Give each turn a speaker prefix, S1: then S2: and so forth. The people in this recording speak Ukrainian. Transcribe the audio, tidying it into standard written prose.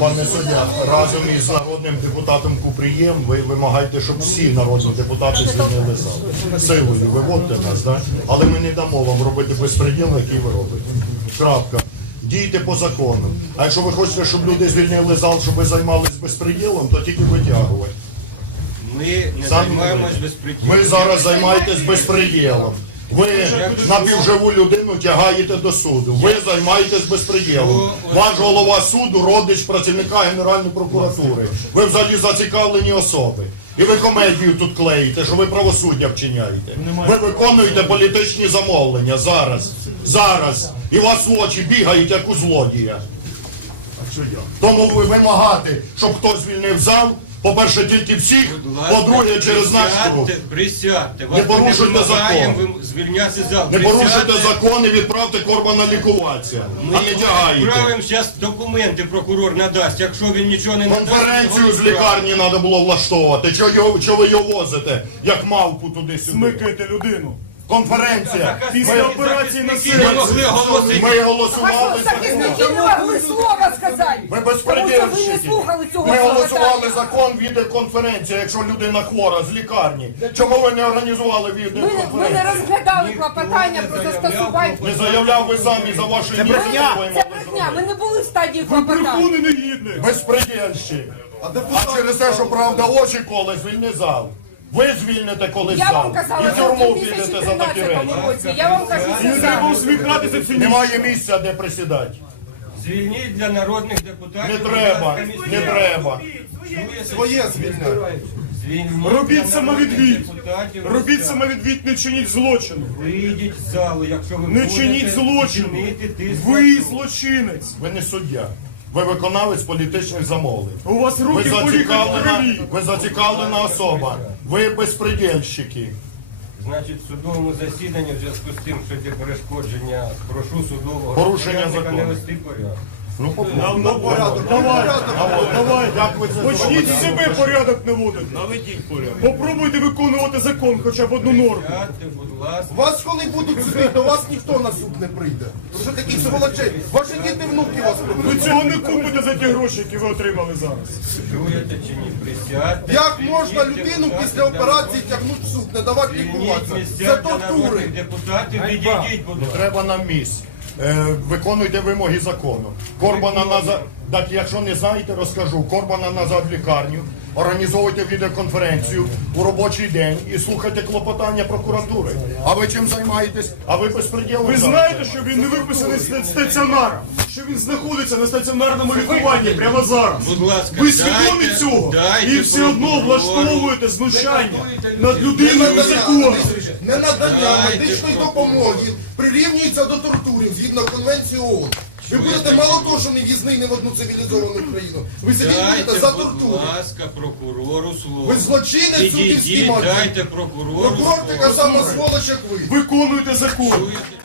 S1: Пане суддя, разом із народним депутатом Купрієм ви вимагаєте, щоб всі народні депутати звільнили зал. Силою виводьте нас, да? Але ми не дамо вам робити безпреділ, який ви робите. Крапка. Дійте по закону. А якщо ви хочете, щоб люди звільнили зал, щоб ви займалися безпреділом, то тільки витягувати.
S2: Ми не займаємось безпреділом.
S1: Ви зараз займаєтесь безпреділом. Ви напівживу людину тягаєте до суду. Ви займаєтесь безпреділом. Ваш голова суду – родич працівника Генеральної прокуратури. Ви взагалі зацікавлені особи. І ви комедію тут клеїте, що ви правосуддя вчиняєте. Ви виконуєте політичні замовлення зараз. Зараз. І у вас очі бігають, як у злодія. Тому ви вимагати, щоб хтось звільнив зал, по-перше, тільки всіх, по-друге, через наш рух.
S2: Присядьте.
S1: Не порушуйте закон.
S2: Звільняти зал.
S1: Не порушуйте закон і відправте Корбана лікуватися, а не тягаєте.
S2: Відправимо зараз документи, прокурор надасть. Якщо він нічого не надасть...
S1: Конференцію з лікарні треба було влаштовувати. Чого ви його возите, як мавпу туди-сюди?
S3: Смикаєте людину.
S1: Конференція.
S3: Після операції на
S2: Не
S3: серці.
S2: могли оголосити.
S1: Ми голосували за
S4: Захисники не могли слова сказати.
S1: Ви
S4: Тому що ви не
S1: безпредельщики.
S4: слухали цього
S1: Ми голосували
S4: клопотання.
S1: закон відеоконференція, якщо людина хвора з лікарні. Чому ви не організували
S4: Ми не
S1: відеоконференцію?
S4: розглядали клопотання про застосування.
S1: Не заявляв ви самі за вашу ініціативу.
S4: Це брехня, ми не були в стадії клопотання.
S3: Брехуни негідний.
S1: Безпредельщик. А через те, що правда очі коли звільни зал. Ви звільните колись
S4: Я
S1: зал.
S4: вам казала,
S1: І в
S4: що в
S1: тюрму підете за такі речі.
S4: 2013 році. Я вам кажу,
S3: І не
S4: це
S3: треба
S4: саме.
S3: усміхатися всі ніч.
S1: Немає місця, де присідати.
S2: Звільніть для народних депутатів.
S1: Не треба, не треба.
S2: Своє звільняйте.
S3: Робіть самовідвід. Робіть самовідвід, не чиніть злочину.
S2: Вийдіть з залу, якщо ви
S3: Не
S2: будете
S3: чиніть злочину.
S2: чинити тиск.
S3: Ви злочинець.
S1: Ви не суддя. Ви виконавець політичних замовлень.
S3: У вас
S1: Ви
S3: руки полікають в крові.
S1: зацікавлена особа. Ви безпредельщики.
S2: Значить, в судовому засіданні в зв'язку з тим, що є перешкодження, прошу судового
S1: Порушення
S2: розпорядника не
S1: закону.
S2: вести порядок.
S1: Ну,
S3: Нам на порядок. Давай.
S1: як ви це
S3: Почніть
S1: зробите?
S3: з себе порядок наводити. Наведіть порядок. Попробуйте виконувати закон, хоча б одну норму.
S2: Сядьте, будь ласка.
S5: Вас коли будуть судити, до вас ніхто на суд не прийде. Тому що такі сволочей. Ваші діти, внуки вас
S3: Ви
S5: прийдуть.
S3: цього не купите за ті гроші, які ви отримали зараз.
S2: Чуєте чи ні? Присядьте.
S5: Як
S2: Звільніть
S5: можна людину
S2: депутатів
S5: після
S2: для-
S5: операції тягнути в суд, не давати
S2: Звільніть
S5: лікуватися?
S2: місця
S5: Це
S2: для
S5: тортури.
S2: народних депутатів, відійдіть, будь ласка.
S1: Треба нам місць. Виконуйте вимоги закону. Корбана назад. Так, якщо не знаєте, розкажу. Корбана назад в лікарню. Організовуйте відеоконференцію у робочий день і слухайте клопотання прокуратури. А ви чим займаєтесь? А ви безпреділом
S3: Ви
S1: зараз
S3: знаєте, що він не виписаний з стаціонара? Що він знаходиться на стаціонарному лікуванні прямо зараз?
S2: Будь ласка,
S3: Ви свідомі
S2: дайте-
S3: цього?
S2: дайте
S3: І все одно
S2: прокурору.
S3: влаштовуєте знущання над людиною і законом.
S5: Ненадання
S2: Дайте
S5: медичної
S2: прокурору.
S5: допомоги прирівнюється до тортурів згідно Конвенції ООН. Ви будете мало того, що не в'їзний не в одну цивілізовану країну. Ви сидіть будете
S2: Дайте,
S5: за
S2: будь
S5: тортури.
S2: ласка, прокурору слово.
S5: Ви злочинець суддівський
S2: Відійдіть,
S5: мачо.
S2: дайте прокурору
S5: Прокурор така
S2: слово.
S5: сама сволоч, як ви.
S3: Виконуйте закон.
S2: Чуєте?